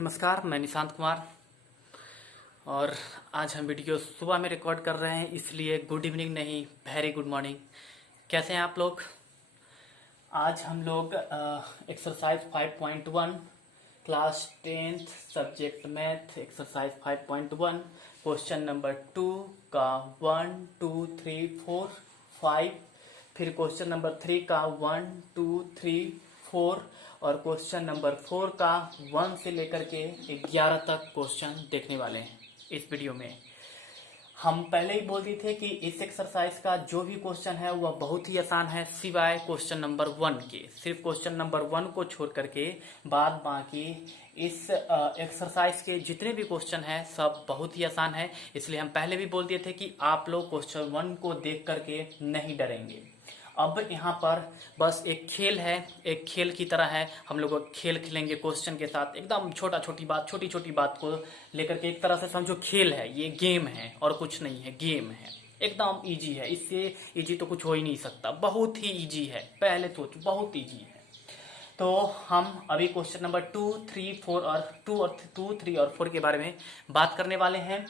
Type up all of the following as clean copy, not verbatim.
नमस्कार, मैं निशांत कुमार और आज हम वीडियो सुबह में रिकॉर्ड कर रहे हैं, इसलिए गुड इवनिंग नहीं, वेरी गुड मॉर्निंग। कैसे हैं आप लोग? आज हम लोग exercise 5.1 class 10th subject math exercise 5.1 question number 2 का 1 2 3 4 5, फिर क्वेश्चन नंबर 3 का 1 2 3 4 और क्वेश्चन नंबर 4 का 1 से लेकर के 11 तक क्वेश्चन देखने वाले हैं इस वीडियो में। हम पहले ही बोल दिए थे कि इस एक्सरसाइज का जो भी क्वेश्चन है वह बहुत ही आसान है, सिवाय क्वेश्चन नंबर 1 के। सिर्फ क्वेश्चन नंबर 1 को छोड़ करके बाद बाकी इस एक्सरसाइज के जितने भी क्वेश्चन हैं सब बहुत ही आसान है। इसलिए हम पहले भी बोल दिए थे कि आप लोग क्वेश्चन 1 को देख करके नहीं डरेंगे। अब यहाँ पर बस एक खेल है, एक खेल की तरह है। हम लोग खेल खेलेंगे क्वेश्चन के साथ, एकदम छोटी छोटी बात को लेकर के। एक तरह से समझो खेल है, ये गेम है और कुछ नहीं है, गेम है। एकदम इजी है, इससे इजी तो कुछ हो ही नहीं सकता, बहुत ही इजी है। पहले सोचो, बहुत इजी है। तो हम अभी क्वेश्चन नंबर 2, 3, 4 और 2, 3 और 4 के बारे में बात करने वाले हैं।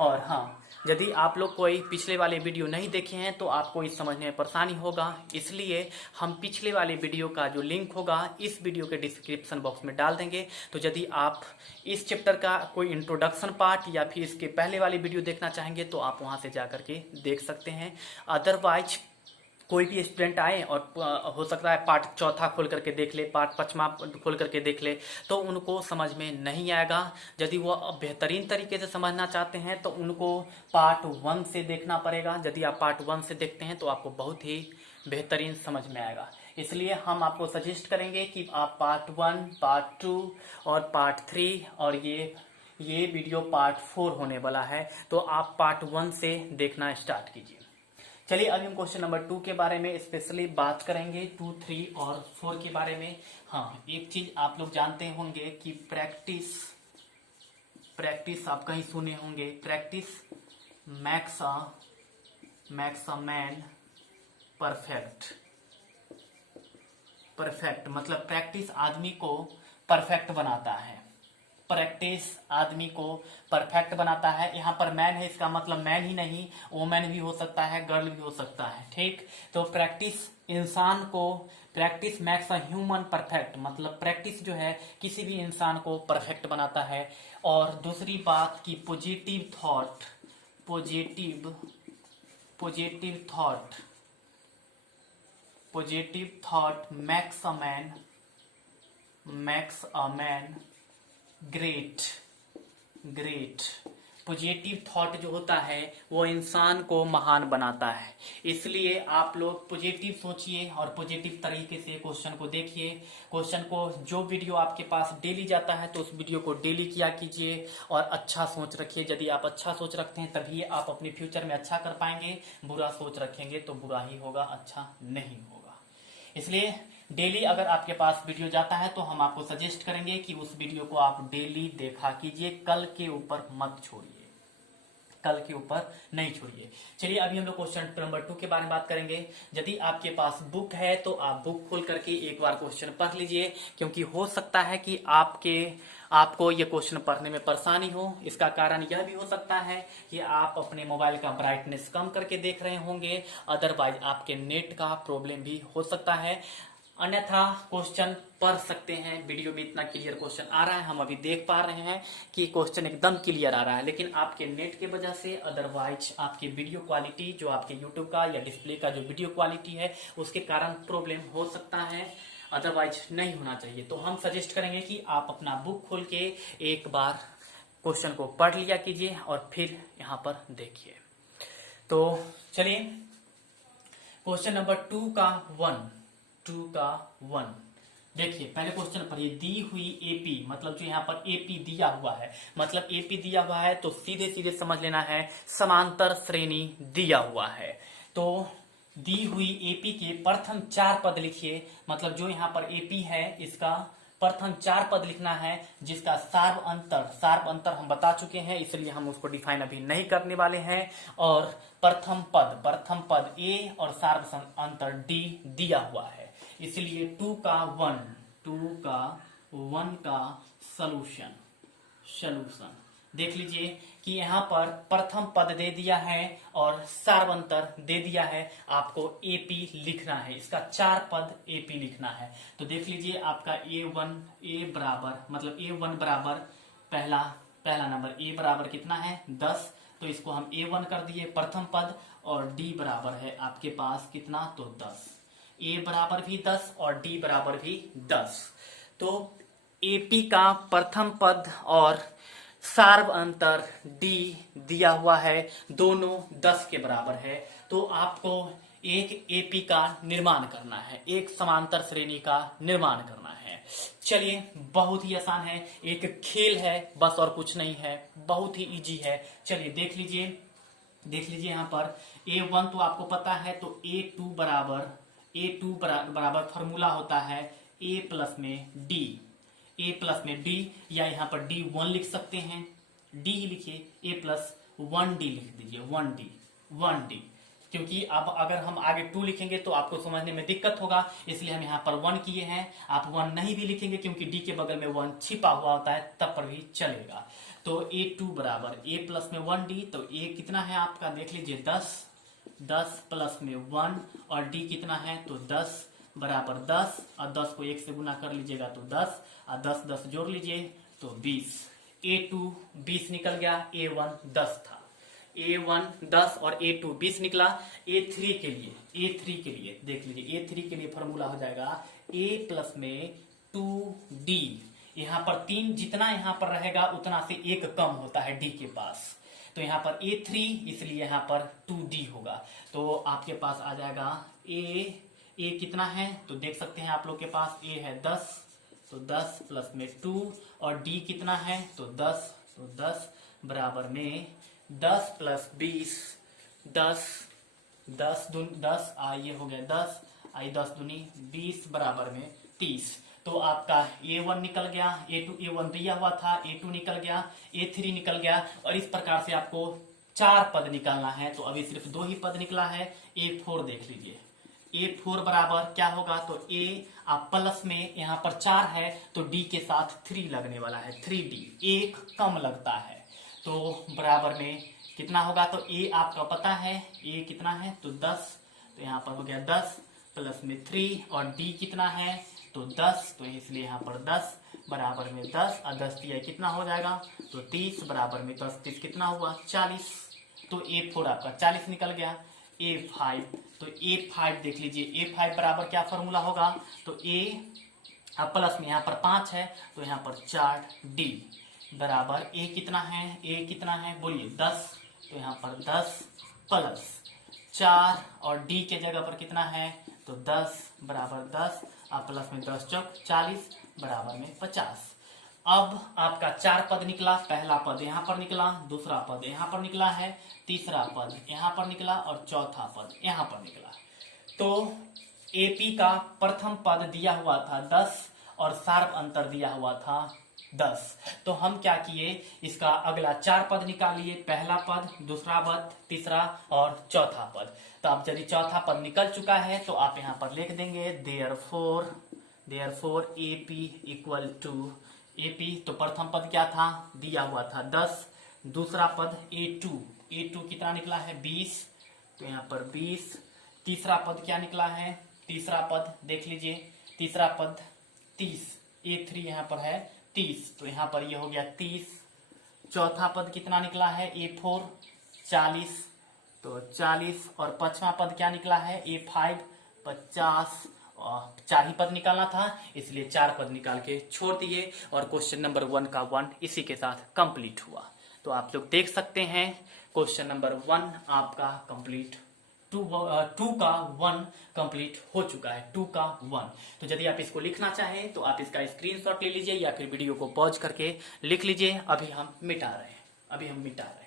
और हाँ, यदि आप लोग कोई पिछले वाले वीडियो नहीं देखे हैं तो आपको इस समझने में परेशानी होगा, इसलिए हम पिछले वाले वीडियो का जो लिंक होगा इस वीडियो के डिस्क्रिप्शन बॉक्स में डाल देंगे। तो यदि आप इस चैप्टर का कोई इंट्रोडक्शन पार्ट या फिर इसके पहले वाली वीडियो देखना चाहेंगे तो आप वहां से जा करके देख सकते हैं। अदरवाइज कोई भी स्टूडेंट आए और हो सकता है पार्ट चौथा खोल करके देख ले, पार्ट पांचवा खोल करके देख ले, तो उनको समझ में नहीं आएगा। यदि वो बेहतरीन तरीके से समझना चाहते हैं तो उनको पार्ट 1 से देखना पड़ेगा। यदि आप पार्ट 1 से देखते हैं तो आपको बहुत ही बेहतरीन समझ में आएगा। इसलिए हम आपको सजेस्ट करेंगे कि आप पार्ट 1, पार्ट 2 और पार्ट 3 और ये वीडियो पार्ट 4 होने वाला है, तो आप पार्ट 1 से देखना स्टार्ट कीजिए। चलिए अभी हम क्वेश्चन नंबर 2 के बारे में स्पेशली बात करेंगे, 2, 3 और 4 के बारे में। हाँ, एक चीज आप लोग जानते होंगे कि प्रैक्टिस आप कहीं सुने होंगे, practice max a man perfect मतलब प्रैक्टिस आदमी को परफेक्ट बनाता है। प्रैक्टिस आदमी को परफेक्ट बनाता है। यहाँ पर मैन है, इसका मतलब मैन ही नहीं, वोमेन भी हो सकता है, गर्ल भी हो सकता है। ठीक, तो प्रैक्टिस इंसान को, practice max a human perfect मतलब प्रैक्टिस जो है किसी भी इंसान को परफेक्ट बनाता है। और दूसरी बात की positive thought max a man great. Positive thought जो होता है वो इंसान को महान बनाता है। इसलिए आप लोग पॉजिटिव सोचिए और पॉजिटिव तरीके से क्वेश्चन को देखिए। क्वेश्चन को, जो वीडियो आपके पास डेली जाता है तो उस वीडियो को डेली किया कीजिए और अच्छा सोच रखिए। यदि आप अच्छा सोच रखते हैं तभी आप अपने फ्यूचर में अच्छा कर पाएंगे। बुरा सोच रखेंगे तो बुरा ही होगा, अच्छा नहीं होगा। इसलिए डेली अगर आपके पास वीडियो जाता है तो हम आपको सजेस्ट करेंगे कि उस वीडियो को आप डेली देखा कीजिए, कल के ऊपर मत छोड़िए, कल के ऊपर नहीं छोड़िए। चलिए अभी हम लोग क्वेश्चन नंबर 2 के बारे में बात करेंगे। यदि आपके पास बुक है तो आप बुक खोल करके एक बार क्वेश्चन पढ़ लीजिए, क्योंकि हो सकता है कि आपको ये क्वेश्चन पढ़ने में परेशानी हो। इसका कारण यह भी हो सकता है कि आप अपने मोबाइल का ब्राइटनेस कम करके देख रहे होंगे, अदरवाइज आपके नेट का प्रॉब्लम भी हो सकता है। अन्यथा क्वेश्चन पढ़ सकते हैं, वीडियो में इतना क्लियर क्वेश्चन आ रहा है, हम अभी देख पा रहे हैं कि क्वेश्चन एकदम क्लियर आ रहा है, लेकिन आपके नेट की वजह से, अदरवाइज आपकी वीडियो क्वालिटी जो आपके यूट्यूब का या डिस्प्ले का जो वीडियो क्वालिटी है उसके कारण प्रॉब्लम हो सकता है, अदरवाइज नहीं होना चाहिए। तो हम सजेस्ट करेंगे कि आप अपना बुक खोल के एक बार क्वेश्चन को पढ़ लिया कीजिए और फिर यहाँ पर देखिए। तो चलिए क्वेश्चन नंबर 2 का 1 देखिए। पहले क्वेश्चन पढ़िए, दी हुई एपी मतलब जो यहाँ पर एपी दिया हुआ है, मतलब एपी दिया हुआ है तो सीधे सीधे समझ लेना है समांतर श्रेणी दिया हुआ है। तो दी हुई एपी के प्रथम 4 पद लिखिए, मतलब जो यहाँ पर एपी है इसका प्रथम 4 पद लिखना है, जिसका सार्व अंतर हम बता चुके हैं, इसलिए हम उसको डिफाइन अभी नहीं करने वाले हैं। और प्रथम पद ए और सार्व अंतर डी दिया हुआ है, इसलिए 2 का 1 का सॉल्यूशन सॉल्यूशन। देख लीजिए कि यहाँ पर प्रथम पद दे दिया है और सार्वंतर दे दिया है, आपको एपी लिखना है, इसका 4 पद एपी लिखना है। तो देख लीजिए आपका ए बराबर मतलब ए1 बराबर पहला नंबर ए बराबर कितना है 10, तो इसको हम ए1 कर दिए प्रथम पद, और डी बराबर है आपके पास कितना तो 10, ए बराबर भी 10 और डी बराबर भी 10। तो एपी का प्रथम पद और सार्व अंतर डी दिया हुआ है, दोनों 10 के बराबर है। तो आपको एक एपी का निर्माण करना है, एक समांतर श्रेणी का निर्माण करना है। चलिए बहुत ही आसान है, एक खेल है बस और कुछ नहीं है, बहुत ही इजी है। चलिए देख लीजिए यहाँ पर A1 तो आपको पता है, तो A2 बराबर फॉर्मूला होता है A प्लस में D, या यहाँ पर D1 लिख सकते हैं, D ही लिखिए, A प्लस 1D लिख दीजिए, 1D, क्योंकि अब अगर हम आगे 2 लिखेंगे तो आपको समझने में दिक्कत होगा, इसलिए हम यहाँ पर 1 किए हैं। आप 1 नहीं भी लिखेंगे क्योंकि D के बगल में 1 छिपा हुआ होता है, तब पर भी चलेगा। तो A2 बराबर A प्लस में 1D, तो A कितना है आपका देख लीजिए 10 प्लस में 1, और D कितना है तो 10 बराबर 10, और 10 को 1 से गुना कर लीजिएगा तो 10, और 10 जोड़ लीजिए तो 20। A2 20 निकल गया, A1 10 था, A1 10 और A2 20 निकला। A3 के लिए देख लीजिए, A3 के लिए फॉर्मूला हो जाएगा A प्लस में 2D। यहाँ पर 3 जितना यहाँ पर रहेगा उतना से 1 कम होता है D के पास, तो यहाँ पर A3 इसलिए यहाँ पर 2D होगा। तो आपके पास आ जाएगा A कितना है तो देख सकते हैं आप लोग के पास A है 10, तो 10 प्लस में 2, और D कितना है तो 10, तो 10 बराबर में 10 प्लस 20, 10 ये हो गया 10, 10 दूनी 20 बराबर में 30। तो आपका A1 निकल गया, A1 दिया हुआ था, A2 निकल गया, A3 निकल गया, और इस प्रकार से आपको 4 पद निकालना है। तो अभी सिर्फ 2 ही पद निकला है। A4 देख लीजिए, A4 बराबर क्या होगा तो A आप प्लस में यहाँ पर 4 है तो D के साथ 3 लगने वाला है, 3D, 1 कम लगता है, तो बराबर में कितना होगा तो A आपका पता है A कितना है तो 10, तो यहाँ पर हो गया 10 प्लस में 3, और D कितना है तो 10, तो इसलिए यहाँ पर 10 बराबर में 10, और 10 दिया कितना हो जाएगा तो 30 बराबर में 10 30 कितना हुआ 40। तो A4 आपका 40 निकल गया। A5, तो A5 देख लीजिए, A5 बराबर क्या फॉर्मूला होगा तो A अब प्लस में यहाँ पर 5 है तो यहाँ पर 4D बराबर A कितना है बोलिए 10, तो यहाँ पर 10 प्लस 4, और D के जगह पर कितना है तो 10 बराबर 10, और प्लस में 10 चौक 40 बराबर में 50। अब आपका 4 पद निकला, पहला पद यहाँ पर निकला, दूसरा पद यहाँ पर निकला है, तीसरा पद यहाँ पर निकला, और चौथा पद यहाँ पर निकला। तो एपी का प्रथम पद दिया हुआ था 10 और सार्व अंतर दिया हुआ था 10। तो हम क्या किए, इसका अगला 4 पद निकालिए, पहला पद, दूसरा पद, तीसरा और चौथा पद। तो अब यदि चौथा पद निकल चुका है तो आप यहाँ पर लिख देंगे therefore AP equal to AP, तो प्रथम पद क्या था दिया हुआ था 10, दूसरा पद A2 कितना निकला है 20, तो यहाँ पर 20, तीसरा पद क्या निकला है, तीसरा पद देख लीजिए, तीसरा पद 30, A3 यहाँ पर है 30, तो यहाँ पर ये हो गया 30, चौथा पद कितना निकला है A4 40, तो 40, और पांचवा पद क्या निकला है A5 50, 4 ही पद निकालना था इसलिए 4 पद निकाल के छोड़ दिए, और क्वेश्चन नंबर 1 का 1 इसी के साथ कंप्लीट हुआ। तो आप लोग देख सकते हैं क्वेश्चन नंबर 1 आपका कंप्लीट, 2 का 1 कंप्लीट हो चुका है, 2 का 1। तो यदि आप इसको लिखना चाहें तो आप इसका स्क्रीनशॉट ले लीजिए या फिर वीडियो को पॉज करके लिख लीजिए। अभी हम मिटा रहे हैं, चलिए मिटा रहे हैं।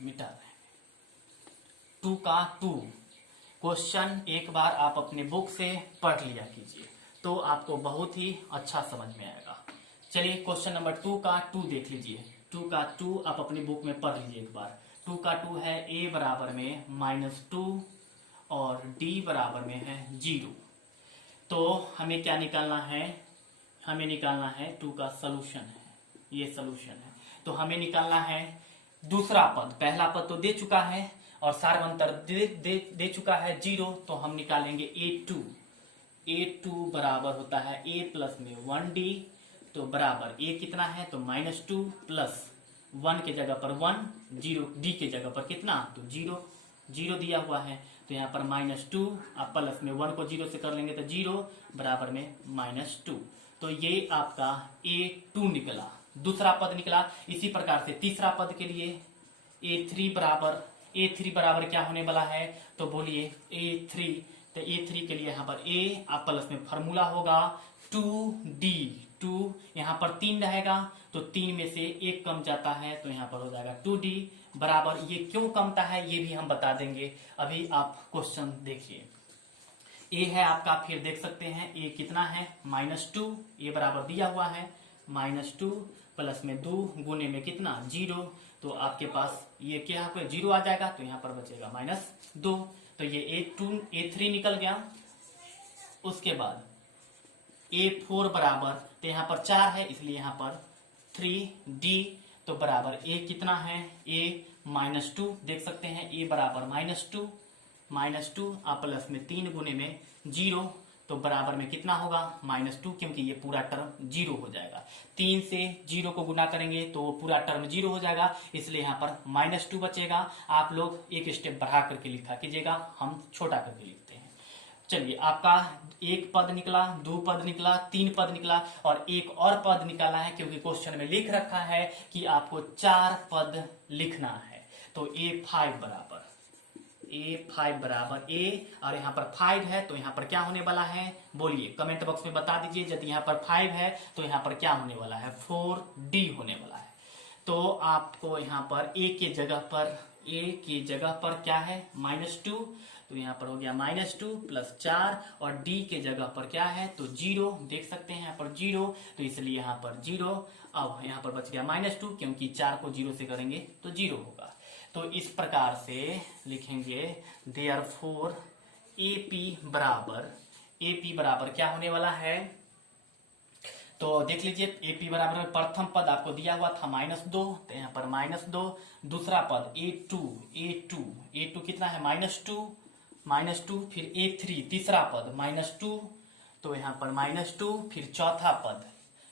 मिटा रहे हैं 2 का 2 क्वेश्चन एक बार आप अपने बुक से पढ़ लिया कीजिए तो आपको बहुत ही अच्छा समझ में आएगा। चलिए क्वेश्चन नंबर 2 का 2 देख लीजिए, 2 का 2 आप अपनी बुक में पढ़ लीजिए एक बार। 2 का 2 है A बराबर में -2 और d बराबर में है 0। तो हमें क्या निकालना है, हमें निकालना है 2 का सलूशन है, ये सलूशन है। तो हमें निकालना है दूसरा पद, पहला पद तो दे चुका है और सार्वंतर दे चुका है 0, तो हम निकालेंगे a2 बराबर होता है a प्लस में 1d, तो बराबर a कितना है तो -2 प्लस 1 के जगह पर 1, 0 d के जगह पर कितना तो 0 दिया हुआ है, तो यहाँ पर -2 आप प्लस में 1 को 0 से कर लेंगे तो 0 बराबर में -2। तो ये आपका a2 निकला, दूसरा पद निकला। इसी प्रकार से तीसरा पद के लिए a3 बराबर क्या होने वाला है तो बोलिए a3, तो a3 के लिए यहाँ पर a आप प्लस में फॉर्मूला होगा 2d, 2 यहाँ पर 3 रहेगा तो 3 में से 1 कम जाता है तो यहाँ पर हो जाएगा 2d बराबर, ये क्यों कमता है ये भी हम बता देंगे। अभी आप क्वेश्चन देखिए, a है आपका, फिर देख सकते हैं a कितना है -2, a बराबर दिया हुआ है -2 प्लस में 2 गुने में कितना 0, तो आपके पास ये क्या है 0 आ जाएगा, तो यहाँ पर बचेगा -2, तो ये a3 निकल गया। उसके बाद a4 बराबर, तो यहाँ पर 4 है इसलिए यहाँ पर 3d, तो बराबर a कितना है a -2, देख सकते हैं a बराबर -2 आप प्लस में 3 गुने में 0, तो बराबर में कितना होगा -2, क्योंकि ये पूरा टर्म 0 हो जाएगा। 3 से 0 को गुना करेंगे तो पूरा टर्म 0 हो जाएगा, इसलिए यहाँ पर -2 बचेगा। आप लोग एक स्टेप बढ़ा करके लिखा कीजिएगा, हम छोटा करके लिखते हैं। चलिए, आपका एक पद निकला, 2 पद निकला, 3 पद निकला और एक और पद निकाला है, क्योंकि क्वेश्चन में लिख रखा है कि आपको 4 पद लिखना है। तो a5 बराबर a, और यहाँ पर 5 है तो यहाँ पर क्या होने वाला है बोलिए, कमेंट बॉक्स में बता दीजिए। यदि यहाँ पर 5 है तो यहाँ पर क्या होने वाला है 4d होने वाला है। तो आपको यहाँ पर a के जगह पर क्या है -2, तो यहाँ पर हो गया -2 प्लस 4, और d के जगह पर क्या है तो 0, देख सकते हैं यहाँ पर 0, तो इसलिए यहाँ पर 0। अब यहाँ पर बच गया -2, क्योंकि 4 को 0 से करेंगे तो 0 होगा। तो इस प्रकार से लिखेंगे देयरफॉर AP बराबर क्या होने वाला है, तो देख लीजिए AP बराबर में प्रथम पद आपको दिया हुआ था -2, तो यहाँ पर -2, दूसरा पद A2 कितना है -2, फिर A3 तीसरा पद -2, तो यहाँ पर -2, फिर चौथा पद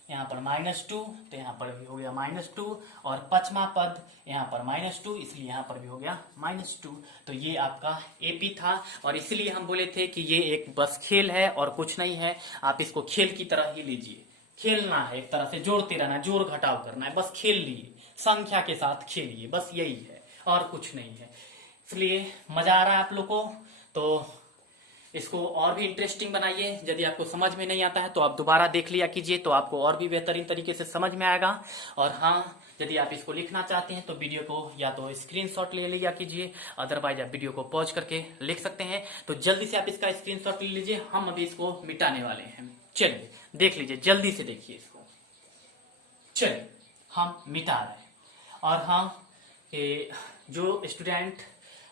यहाँ पर -2, तो यहाँ पर भी हो गया -2, और पांचवा पद यहाँ पर -2, इसलिए यहाँ पर भी हो गया -2। तो ये आपका AP था, और इसलिए हम बोले थे कि ये एक बस खेल है और कुछ नहीं है। आप इसको खेल की तरह ही लीजिए, खेलना है, एक तरह से जोड़ते रहना, जोड़ घटाव करना है, बस खेल लिए, संख्या के साथ खेलिए, बस यही है और कुछ नहीं है। इसलिए मजा आ रहा है आप लोग को, तो इसको और भी इंटरेस्टिंग बनाइए। यदि आपको समझ में नहीं आता है तो आप दोबारा देख लिया कीजिए, तो आपको और भी बेहतरीन तरीके से समझ में आएगा। और हाँ, यदि आप इसको लिखना चाहते हैं तो वीडियो को या तो स्क्रीनशॉट ले लिया कीजिए, अदरवाइज आप वीडियो को पॉज करके लिख सकते हैं। तो जल्दी से आप इसका स्क्रीनशॉट ले लीजिए, हम अभी इसको मिटाने वाले हैं। चलिए देख लीजिए, जल्दी से देखिए इसको। चलिए हम मिटा रहे हैं। और हाँ, जो स्टूडेंट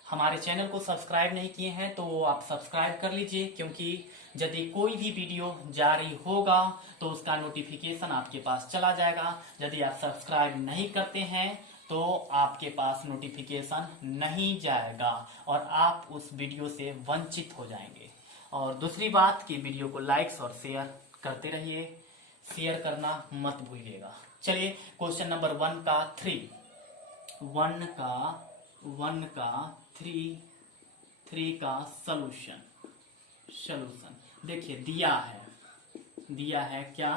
हमारे चैनल को सब्सक्राइब नहीं किए हैं तो आप सब्सक्राइब कर लीजिए, क्योंकि यदि कोई भी वीडियो जारी होगा तो उसका नोटिफिकेशन आपके पास चला जाएगा। यदि आप सब्सक्राइब नहीं करते हैं तो आपके पास नोटिफिकेशन नहीं जाएगा और आप उस वीडियो से वंचित हो जाएंगे। और दूसरी बात कि वीडियो को लाइक्स और शेयर करते रहिए, शेयर करना मत भूलिएगा। चलिए क्वेश्चन नंबर 1 का 3 का सॉल्यूशन देखिए, दिया है क्या,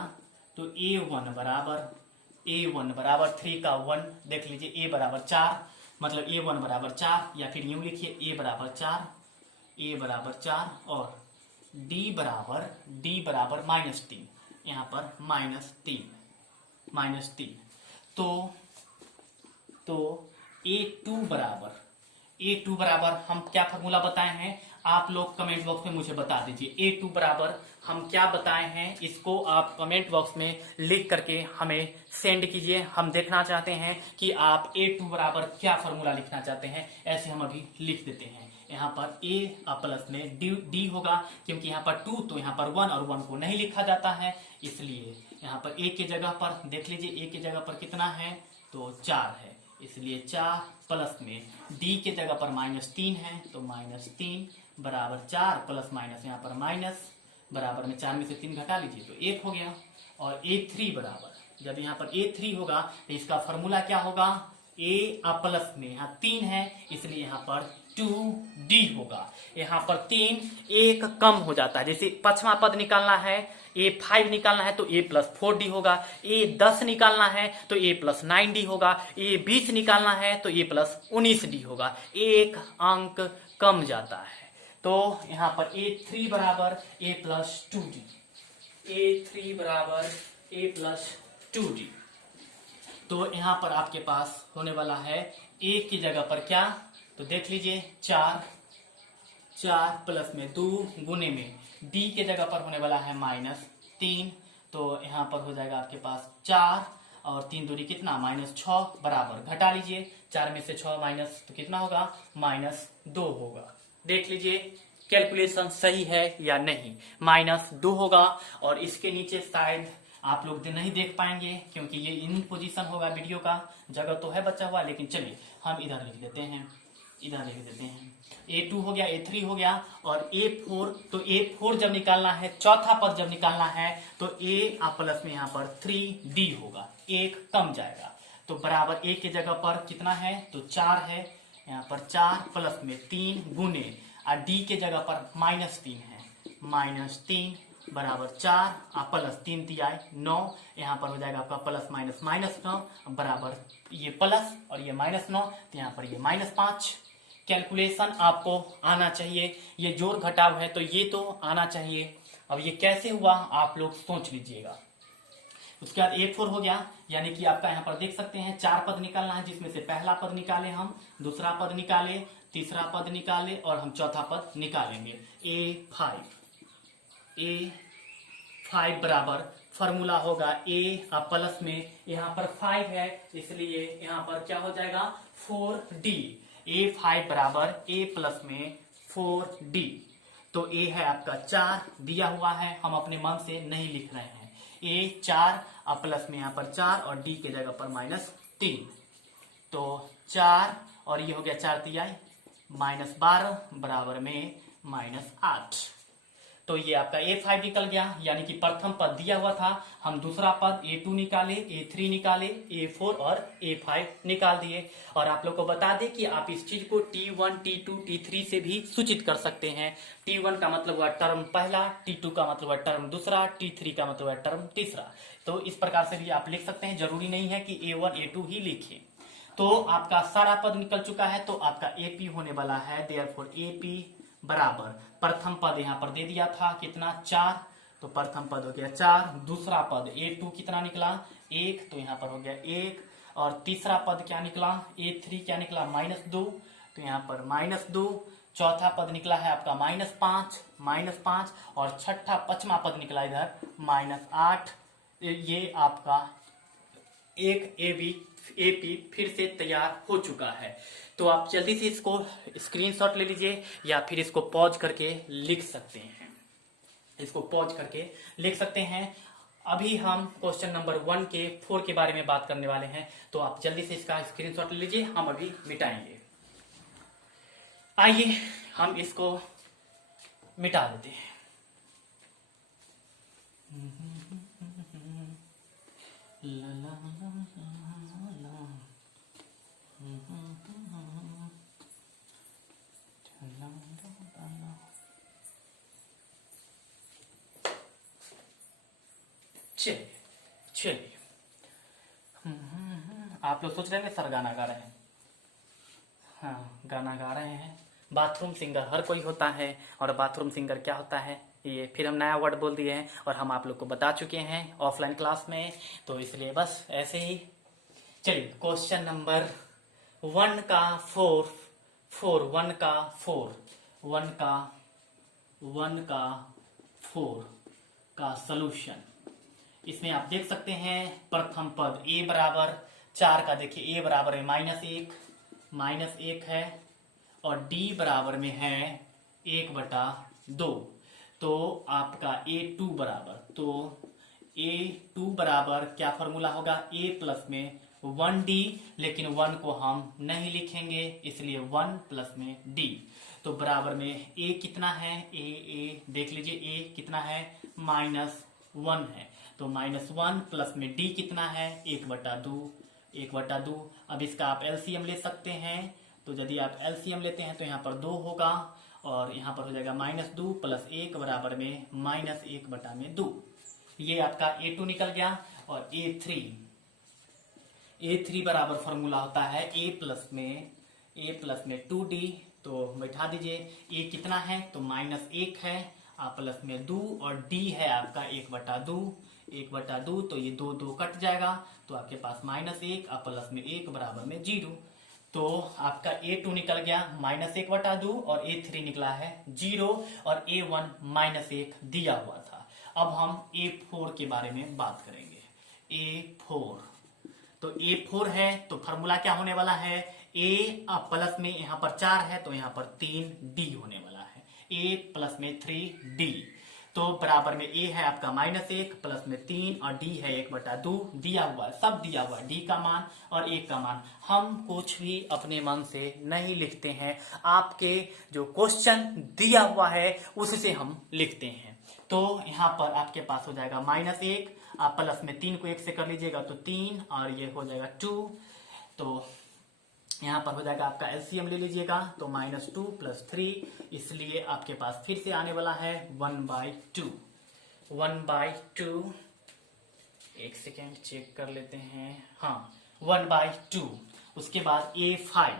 तो A1 बराबर 3 का 1, देख लीजिए A बराबर 4, मतलब A1 बराबर 4, या फिर यूं लिखिए A बराबर 4 और D बराबर -3, यहाँ पर -3। तो A2 बराबर हम क्या फॉर्मूला बताए हैं, आप लोग कमेंट बॉक्स में मुझे बता दीजिए। A2 बराबर हम क्या बताए हैं, इसको आप कमेंट बॉक्स में लिख करके हमें सेंड कीजिए। हम देखना चाहते हैं कि आप A2 बराबर क्या फॉर्मूला लिखना चाहते हैं। ऐसे हम अभी लिख देते हैं यहाँ पर a प्लस में d होगा, क्योंकि यहाँ पर 2 तो यहाँ पर 1 और 1 को नहीं लिखा जाता है, इसलिए यहाँ पर a की जगह पर देख लीजिए, a की जगह पर कितना है तो 4 है, इसलिए 4 प्लस में d के जगह पर -3 है तो -3 बराबर 4 प्लस माइनस यहाँ पर माइनस बराबर में 4 में से 3 घटा लीजिए तो 1 हो गया। और a3 बराबर, जब यहाँ पर a3 होगा तो इसका फॉर्मूला क्या होगा, a प्लस में यहाँ 3 है इसलिए यहाँ पर 2d होगा। यहाँ पर 3 एक कम हो जाता है, जैसे पांचवा पद निकालना है a5 निकालना है तो a प्लस 4d होगा, a10 निकालना है तो a प्लस 9d होगा, a20 निकालना है तो a प्लस 19d होगा, एक अंक कम जाता है। तो यहाँ पर a3 बराबर a प्लस 2d, a3 बराबर a प्लस 2d। तो यहाँ पर आपके पास होने वाला है a की जगह पर क्या, तो देख लीजिए 4 प्लस में 2 गुने में d के जगह पर होने वाला है -3, तो यहाँ पर हो जाएगा आपके पास 4 और 3 दूरी कितना -6 बराबर, घटा लीजिए 4 में से 6 माइनस तो कितना होगा -2 होगा। देख लीजिए कैलकुलेशन सही है या नहीं, -2 होगा। और इसके नीचे शायद आप लोग नहीं देख पाएंगे क्योंकि ये इन पोजीशन होगा, वीडियो का जगह तो है बचा हुआ, लेकिन चलिए हम इधर लिख देते हैं, इधर लिख देते हैं। a2 हो गया, a3 हो गया और a4, तो a4 जब निकालना है, चौथा पद जब निकालना है तो a प्लस में यहाँ पर 3d होगा, एक कम जाएगा, तो बराबर a के जगह पर कितना है तो 4 है, यहाँ पर 4 प्लस में 3 गुने और d के जगह पर -3 है, -3 बराबर 4 प्लस 3 दिया 9, यहाँ पर हो जाएगा आपका प्लस माइनस -9 बराबर ये प्लस और ये -9, तो यहाँ पर ये -5। कैलकुलेशन आपको आना चाहिए, ये जोड़ घटाव है तो ये तो आना चाहिए। अब ये कैसे हुआ आप लोग सोच लीजिएगा। उसके बाद a4 हो गया, यानी कि आपका यहाँ पर देख सकते हैं 4 पद निकालना है, जिसमें से पहला पद निकाले हम, दूसरा पद निकाले, तीसरा पद निकाले और हम चौथा पद निकालेंगे। a5 बराबर फॉर्मूला होगा a प्लस में यहाँ पर 5 है इसलिए यहाँ पर क्या हो जाएगा 4d। a5 बराबर a प्लस में 4d, तो a है आपका 4 दिया हुआ है, हम अपने मन से नहीं लिख रहे हैं। a 4 प्लस में यहाँ पर 4 और d के जगह पर -3, तो 4 और ये हो गया 4 तिया -12 बराबर में -8, तो ये आपका a5 निकल गया। यानी कि प्रथम पद दिया हुआ था, हम दूसरा पद a2 निकाले, a3 निकाले, a4 और a5 निकाल दिए। और आप लोग को बता दें कि आप इस चीज को t1, t2, t3 से भी सूचित कर सकते हैं। t1 का मतलब हुआ टर्म पहला, t2 का मतलब हुआ टर्म दूसरा, t3 का मतलब हुआ टर्म तीसरा। तो इस प्रकार से भी आप लिख सकते हैं, जरूरी नहीं है कि a1 a2 ही लिखें। तो आपका सारा पद निकल चुका है, तो आपका AP होने वाला है, देयरफॉर AP बराबर प्रथम पद यहाँ पर दे दिया था कितना 4, तो प्रथम पद हो गया 4, दूसरा पद a2 कितना निकला 1, तो यहाँ पर हो गया 1, और तीसरा पद क्या निकला a3 क्या निकला -2, तो यहाँ पर -2, चौथा पद निकला है आपका -5, और छठा पांचवा पद निकला इधर -8। ये आपका एक AP फिर से तैयार हो चुका है। तो आप जल्दी से इसको स्क्रीनशॉट ले लीजिए या फिर इसको पॉज करके लिख सकते हैं, इसको पॉज करके लिख सकते हैं। अभी हम क्वेश्चन नंबर 4 के बारे में बात करने वाले हैं, तो आप जल्दी से इसका स्क्रीनशॉट ले लीजिए, हम अभी मिटाएंगे। आइए हम इसको मिटा देते हैं। चलिए आप लोग सोच रहे हैं सर गाना गा रहे हैं, हाँ गाना गा रहे हैं। बाथरूम सिंगर हर कोई होता है, और बाथरूम सिंगर क्या होता है ये फिर हम नया वर्ड बोल दिए हैं, और हम आप लोग को बता चुके हैं ऑफलाइन क्लास में, तो इसलिए बस ऐसे ही। चलिए क्वेश्चन नंबर 1 का 4 का सॉल्यूशन। इसमें आप देख सकते हैं प्रथम पद a बराबर 4 का, देखिए a बराबर है -1 है, और डी बराबर में है 1/2। तो आपका A2 बराबर, तो A2 बराबर क्या फॉर्मूला होगा, A प्लस में 1D, लेकिन 1 को हम नहीं लिखेंगे इसलिए 1 प्लस में D। तो बराबर में A कितना है, A देख लीजिए A कितना है, -1 है। तो -1 प्लस में D कितना है, 1/2। अब इसका आप एलसीएम ले सकते हैं। तो यदि आप एलसीएम लेते हैं तो यहाँ पर 2 होगा और यहाँ पर हो जाएगा -2 प्लस 1 बराबर में -1/2। ये आपका A2 निकल गया। और A3 बराबर फॉर्मूला होता है A प्लस में 2D। तो बैठा दीजिए, A कितना है, तो -1 है, आप प्लस में 2 और D है आपका 1/2। तो ये 2 कट जाएगा, तो आपके पास -1 और प्लस में 1 बराबर में 0। तो आपका A2 निकल गया -1/2 और A3 निकला है 0 और A1 -1 दिया हुआ था। अब हम A4 के बारे में बात करेंगे। A4, तो A4 है तो फॉर्मूला क्या होने वाला है, A प्लस में यहाँ पर 4 है तो यहाँ पर 3D होने वाला है, A प्लस में 3D। तो बराबर में A है आपका -1 प्लस में 3 और D है 1/2 दिया हुआ है, सब दिया हुआ है, D का मान और 1 का मान। हम कुछ भी अपने मन से नहीं लिखते हैं, आपके जो क्वेश्चन दिया हुआ है उससे हम लिखते हैं। तो यहाँ पर आपके पास हो जाएगा -1, आप प्लस में 3 को 1 से कर लीजिएगा तो 3 और ये हो जाएगा 2। तो यहाँ पर हो जाएगा आपका एलसीएम ले लीजिएगा तो -2 प्लस 3, इसलिए आपके पास फिर से आने वाला है 1/2। 1/2, एक सेकेंड चेक कर लेते हैं, हाँ 1/2। उसके बाद A5,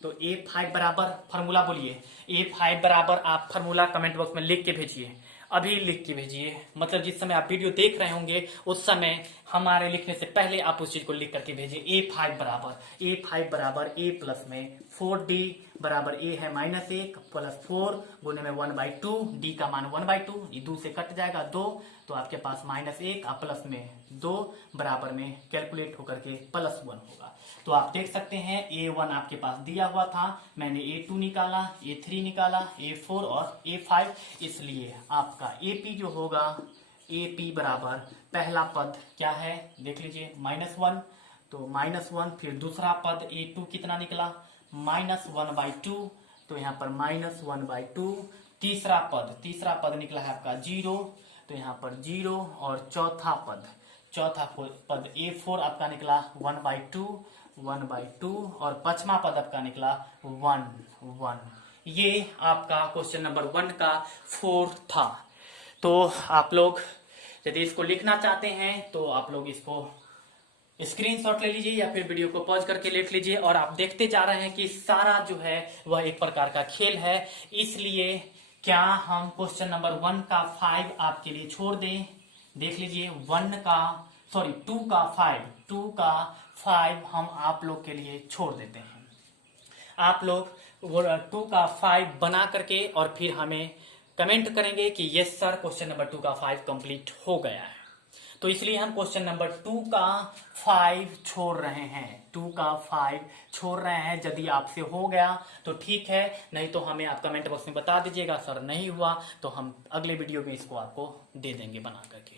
तो A5 बराबर फॉर्मूला बोलिए। A5 बराबर आप फॉर्मूला कमेंट बॉक्स में लिख के भेजिए, अभी लिख के भेजिए, मतलब जिस समय आप वीडियो देख रहे होंगे उस समय हमारे लिखने से पहले आप उस चीज को लिख करके भेजिए। A5 बराबर A प्लस में 4D बराबर A है -1 प्लस 4 गुने में 1/2, D का मान 1/2, ये 2 से कट जाएगा 2, तो आपके पास -1 और प्लस में 2 बराबर में कैलकुलेट होकर के +1 होगा। तो आप देख सकते हैं A1 आपके पास दिया हुआ था, मैंने A2 निकाला, A3 निकाला, A4 और A5, इसलिए आपका AP जो होगा, AP बराबर पहला पद क्या है देख लीजिए -1, तो -1, फिर दूसरा पद A2 कितना निकला -1/2, तो यहाँ पर -1/2। तीसरा पद निकला है आपका 0, तो यहाँ पर 0, और चौथा पद A4 आपका निकला 1/2 और पांचवा पद आपका निकला 1। ये आपका क्वेश्चन नंबर 1 का 4 था। तो आप लोग यदि इसको लिखना चाहते हैं तो आप लोग इसको स्क्रीनशॉट ले लीजिए या फिर वीडियो को पॉज करके लिख लीजिए, और आप देखते जा रहे हैं कि सारा जो है वह एक प्रकार का खेल है। इसलिए क्या हम क्वेश्चन नंबर 1 का 5 आपके लिए छोड़ दें, देख लीजिए 2 का 5 हम आप लोग के लिए छोड़ देते हैं। आप लोग वो 2 का 5 बना करके और फिर हमें कमेंट करेंगे कि यस सर क्वेश्चन नंबर 2 का 5 कंप्लीट हो गया है। तो इसलिए हम क्वेश्चन नंबर 2 का 5 छोड़ रहे हैं, 2 का 5 छोड़ रहे हैं। यदि आपसे हो गया तो ठीक है, नहीं तो हमें आप कमेंट बॉक्स में बता दीजिएगा सर नहीं हुआ तो हम अगले वीडियो में इसको आपको दे देंगे बना करके।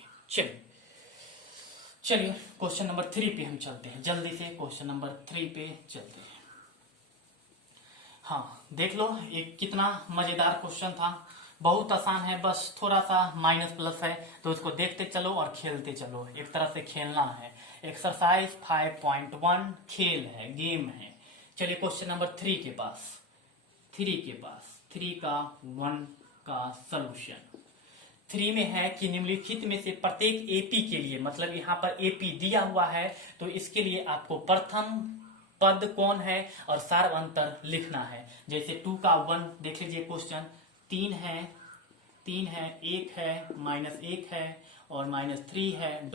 चलिए क्वेश्चन नंबर 3 पे हम चलते हैं, जल्दी से क्वेश्चन नंबर 3 पे चलते हैं। हाँ देख लो, एक कितना मजेदार क्वेश्चन था, बहुत आसान है, बस थोड़ा सा माइनस प्लस है, तो इसको देखते चलो और खेलते चलो, एक तरह से खेलना है। एक्सरसाइज 5.1 खेल है, गेम है। चलिए क्वेश्चन नंबर 3 के पास 3 का 1 का सॉल्यूशन 3 में है कि निम्नलिखित में से प्रत्येक एपी के लिए, मतलब यहाँ पर एपी दिया हुआ है तो इसके लिए आपको प्रथम पद कौन है और सार अंतर लिखना है। जैसे 2 का 1 देख लीजिए क्वेश्चन, 3 है, 1 है, -1 है और -3 है, ...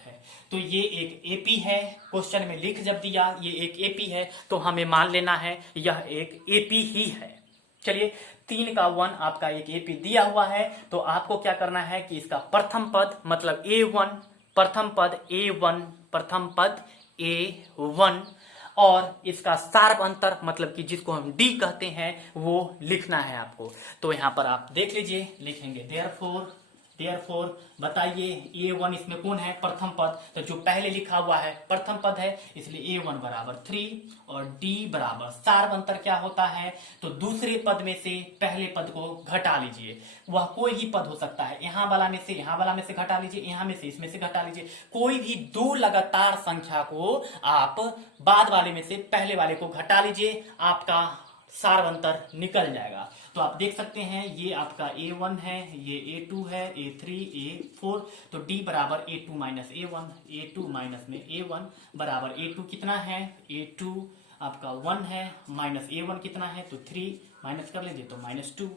है। तो ये एक एपी है, क्वेश्चन में लिख जब दिया ये एक एपी है तो हमें मान लेना है यह एक एपी ही है। चलिए 3 का 1 आपका एक एपी दिया हुआ है, तो आपको क्या करना है कि इसका प्रथम पद मतलब A1, प्रथम पद A1 और इसका शार्प अंतर मतलब कि जिसको हम डी कहते हैं वो लिखना है आपको। तो यहाँ पर आप देख लीजिए, लिखेंगे देयरफॉर बताइए A1 इसमें कौन है, प्रथम पद। तो जो पहले लिखा हुआ है प्रथम पद है, इसलिए A1 बराबर 3 और D बराबर शार्प अंतर क्या होता है, तो दूसरे पद में से पहले पद को घटा लीजिए। वह कोई ही पद हो सकता है, यहाँ वाला में से यहाँ वाला में से घटा लीजिए, यहाँ में से इसमें से घटा लीजिए। कोई भी दो लगातार संख्या को आप बाद वाले में से पहले वाले को घटा लीजिए, आपका शार्प अंतर निकल जाएगा। तो आप देख सकते हैं ये आपका A1 है, ये A2 है, A3, A4। तो D बराबर A2 minus A1, A2 minus में A1 बराबर A2 कितना है, A2 आपका 1 है, माइनस A1 कितना है, तो 3 माइनस कर लीजिए तो -2।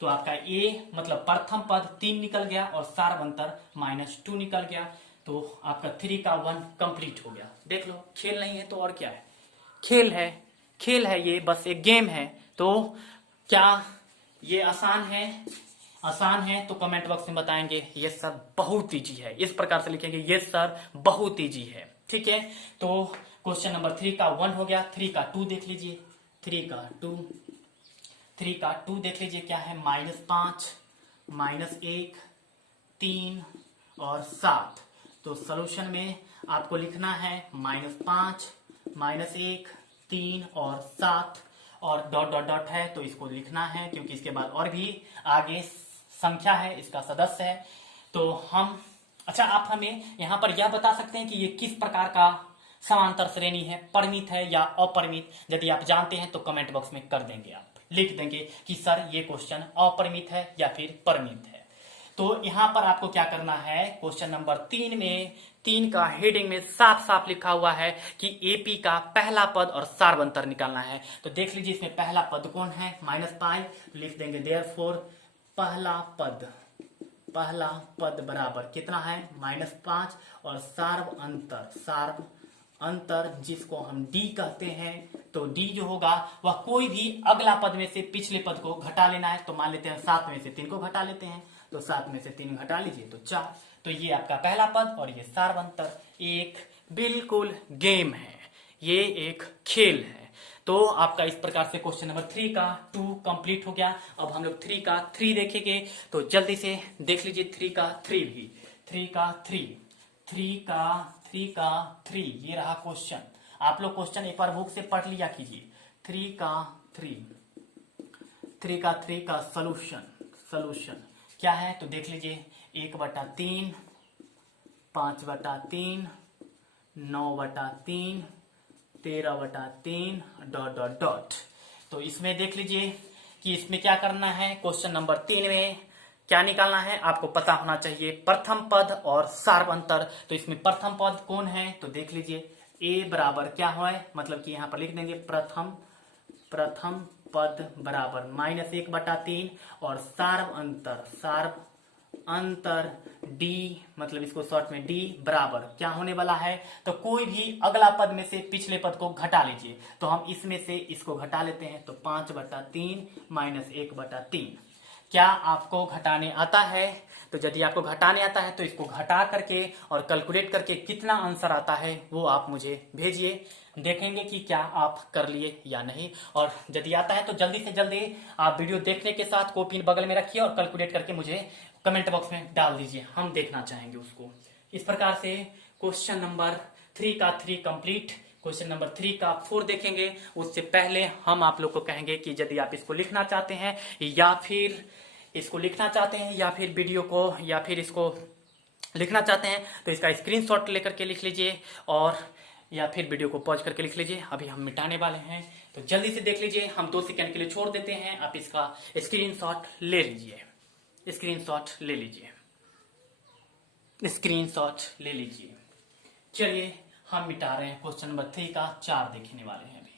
तो आपका A मतलब प्रथम पद 3 निकल गया और शार्प अंतर -2 निकल गया। तो आपका 3 का 1 कंप्लीट हो गया। देख लो, खेल नहीं है तो और क्या है, खेल है, ये बस एक गेम है। तो क्या ये आसान है तो कमेंट बॉक्स में बताएंगे ये सर बहुत इजी है, इस प्रकार से लिखेंगे ये सर बहुत इजी है। ठीक है, तो क्वेश्चन नंबर 3 का 1 हो गया। 3 का 2 देख लीजिए, 3 का 2 देख लीजिए क्या है, -5 -1 3 और 7। तो सॉल्यूशन में आपको लिखना है -5 -1 3 और 7 और डॉट डॉट डॉट है तो इसको लिखना है, क्योंकि इसके बाद और भी आगे संख्या है, इसका सदस्य है। तो हम अच्छा, आप हमें यहाँ पर यह बता सकते हैं कि ये किस प्रकार का समांतर श्रेणी है, परिमित है या अपरिमित। यदि आप जानते हैं तो कमेंट बॉक्स में कर देंगे, आप लिख देंगे कि सर ये क्वेश्चन अपरिमित है या फिर परिमित है। तो यहां पर आपको क्या करना है, क्वेश्चन नंबर 3 में 3 का हेडिंग में साफ साफ लिखा हुआ है कि एपी का पहला पद और शार्प अंतर निकालना है। तो देख लीजिए इसमें पहला पद कौन है, -5। लिख देंगे देयरफॉर पहला पद बराबर कितना है, -5 और शार्प अंतर जिसको हम डी कहते हैं। तो डी जो होगा वह कोई भी अगला पद में से पिछले पद को घटा लेना है। तो मान लेते हैं 7 में से 3 को घटा लेते हैं, तो 7 में से 3 घटा लीजिए तो 4। तो ये आपका पहला पद और ये शार्प अंतर एक बिल्कुल गेम है, ये एक खेल है। तो आपका इस प्रकार से क्वेश्चन नंबर 3 का 2 कंप्लीट हो गया। अब हम लोग 3 का 3 देखेंगे, तो जल्दी से देख लीजिए 3 का 3 भी। 3 का 3 ये रहा क्वेश्चन। आप लोग क्वेश्चन एक बार बुक से पढ़ लिया कीजिए। 3 का 3 का सॉल्यूशन क्या है, तो देख लीजिए 1/3 5/3 9/3 13/3 डॉट डॉट डॉट। तो इसमें देख लीजिए कि इसमें क्या करना है, क्वेश्चन नंबर 3 में क्या निकालना है आपको पता होना चाहिए, प्रथम पद और शार्प अंतर। तो इसमें प्रथम पद कौन है, तो देख लीजिए ए बराबर क्या है, मतलब कि यहां पर लिख देंगे प्रथम पद बराबर -1/3 और शार्प अंतर डी, मतलब इसको शॉर्ट में डी बराबर क्या होने वाला है, तो कोई भी अगला पद में से पिछले पद को घटा लीजिए। तो हम इसमें से इसको घटा लेते हैं, तो 5/3 -1/3। क्या आपको घटाने आता है, तो यदि आपको घटाने आता है तो इसको घटा करके और कैलकुलेट करके कितना आंसर आता है वो आप मुझे भेजिए, देखेंगे कि क्या आप कर लिए या नहीं। और यदि आता है तो जल्दी से जल्दी आप वीडियो देखने के साथ कॉपी बगल में रखिए और कैलकुलेट करके मुझे कमेंट बॉक्स में डाल दीजिए, हम देखना चाहेंगे उसको। इस प्रकार से क्वेश्चन नंबर 3 का 3 कंप्लीट। क्वेश्चन नंबर 3 का 4 देखेंगे, उससे पहले हम आप लोग को कहेंगे कि यदि आप इसको लिखना चाहते हैं या फिर वीडियो को या फिर इसको लिखना चाहते हैं तो इसका स्क्रीनशॉट लेकर के लिख लीजिए और या फिर वीडियो को पॉज करके लिख लीजिए। अभी हम मिटाने वाले हैं तो जल्दी से देख लीजिए, हम 2 सेकंड के लिए छोड़ देते हैं, आप इसका स्क्रीनशॉट ले लीजिए। चलिए हम मिटा रहे हैं, क्वेश्चन नंबर 3 का 4 देखने वाले हैं अभी।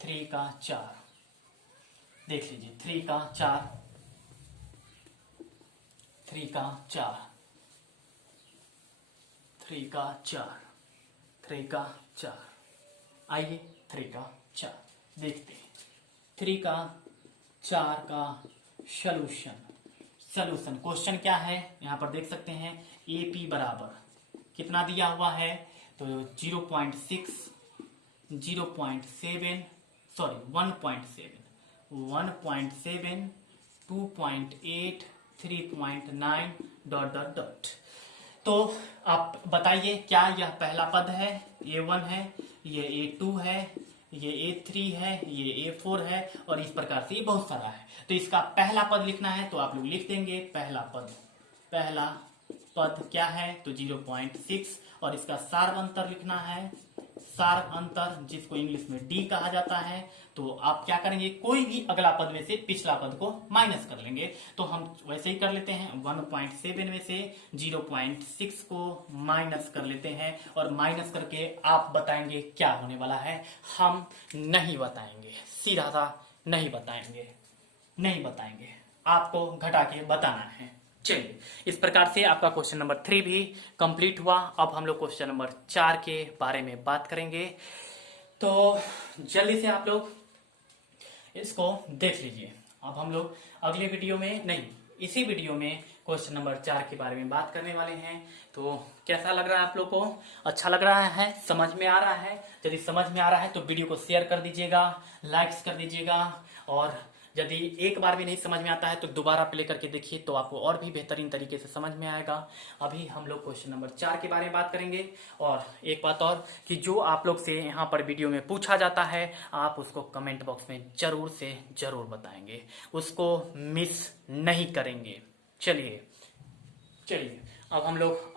3 का 4 देख लीजिए, 3 का 4 आइए 3 का 4 देखते हैं। 3 का 4 का सॉल्यूशन क्वेश्चन क्या है, यहां पर देख सकते हैं एपी बराबर कितना दिया हुआ है, तो 0.6 0.7 सॉरी 1.7 2.8 3.9 डॉट डॉट डॉट। तो आप बताइए क्या यह पहला पद है, A1 है, ये A2 है, ये A3 है, ये A4 है और इस प्रकार से ये बहुत सारा है। तो इसका पहला पद लिखना है तो आप लोग लिख देंगे पहला पद क्या है तो 0.6 और इसका सार अंतर लिखना है, सार अंतर जिसको इंग्लिश में डी कहा जाता है। तो आप क्या करेंगे, कोई भी अगला पद में से पिछला पद को माइनस कर लेंगे। तो हम वैसे ही कर लेते हैं, 1.7 में से 0.6 को माइनस कर लेते हैं और माइनस करके आप बताएंगे क्या होने वाला है। हम नहीं बताएंगे, सीधा सा नहीं बताएंगे, आपको घटा के बताना है। चलिए, इस प्रकार से आपका क्वेश्चन नंबर 3 भी कंप्लीट हुआ। अब हम लोग क्वेश्चन नंबर 4 के बारे में बात करेंगे। तो जल्दी से आप लोग इसको देख लीजिए। अब हम लोग अगले वीडियो में नहीं, इसी वीडियो में क्वेश्चन नंबर 4 के बारे में बात करने वाले हैं। तो कैसा लग रहा है आप लोग को? अच्छा लग रहा है? समझ में आ रहा है? यदि समझ में आ रहा है तो वीडियो को शेयर कर दीजिएगा, लाइक्स कर दीजिएगा, और यदि एक बार भी नहीं समझ में आता है तो दोबारा प्ले करके देखिए तो आपको और भी बेहतरीन तरीके से समझ में आएगा। अभी हम लोग क्वेश्चन नंबर 4 के बारे में बात करेंगे। और एक बात और कि जो आप लोग से यहाँ पर वीडियो में पूछा जाता है आप उसको कमेंट बॉक्स में जरूर से जरूर बताएंगे, उसको मिस नहीं करेंगे। चलिए अब हम लोग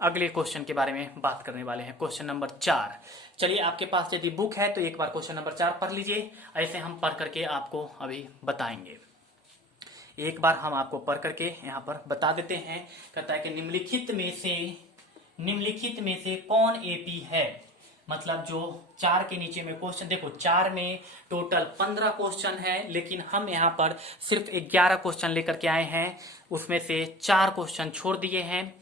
अगले क्वेश्चन के बारे में बात करने वाले हैं, क्वेश्चन नंबर 4। चलिए, आपके पास यदि बुक है तो एक बार क्वेश्चन नंबर 4 पढ़ लीजिए। ऐसे हम पढ़ करके आपको अभी बताएंगे। एक बार हम आपको पढ़ करके यहाँ पर बता देते हैं। कहता है कि निम्नलिखित में से कौन एपी है। मतलब जो 4 के नीचे में क्वेश्चन देखो, 4 में टोटल 15 क्वेश्चन है, लेकिन हम यहाँ पर सिर्फ 11 क्वेश्चन लेकर के आए हैं, उसमें से 4 क्वेश्चन छोड़ दिए हैं।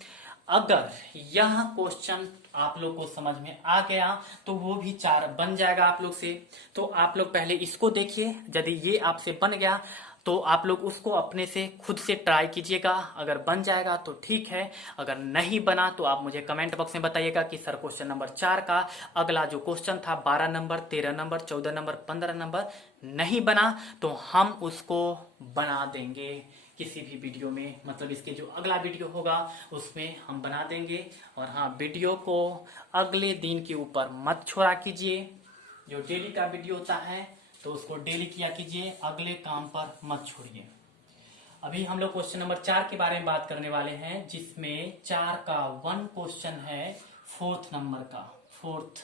अगर यह क्वेश्चन आप लोग को समझ में आ गया तो वो भी 4 बन जाएगा आप लोग से। तो आप लोग पहले इसको देखिए, यदि ये आपसे बन गया तो आप लोग उसको अपने से खुद से ट्राई कीजिएगा। अगर बन जाएगा तो ठीक है, अगर नहीं बना तो आप मुझे कमेंट बॉक्स में बताइएगा कि सर क्वेश्चन नंबर 4 का अगला जो क्वेश्चन था 12 नंबर, 13 नंबर, 14 नंबर, 15 नंबर नहीं बना तो हम उसको बना देंगे किसी भी वीडियो में। मतलब इसके जो अगला वीडियो होगा उसमें हम बना देंगे। और हाँ, वीडियो को अगले दिन के ऊपर मत छोड़ा कीजिए। जो डेली का वीडियो होता है तो उसको डेली किया कीजिए, अगले काम पर मत छोड़िए। अभी हम लोग क्वेश्चन नंबर 4 के बारे में बात करने वाले हैं, जिसमें 4 का 1 क्वेश्चन है 4th नंबर का, 4th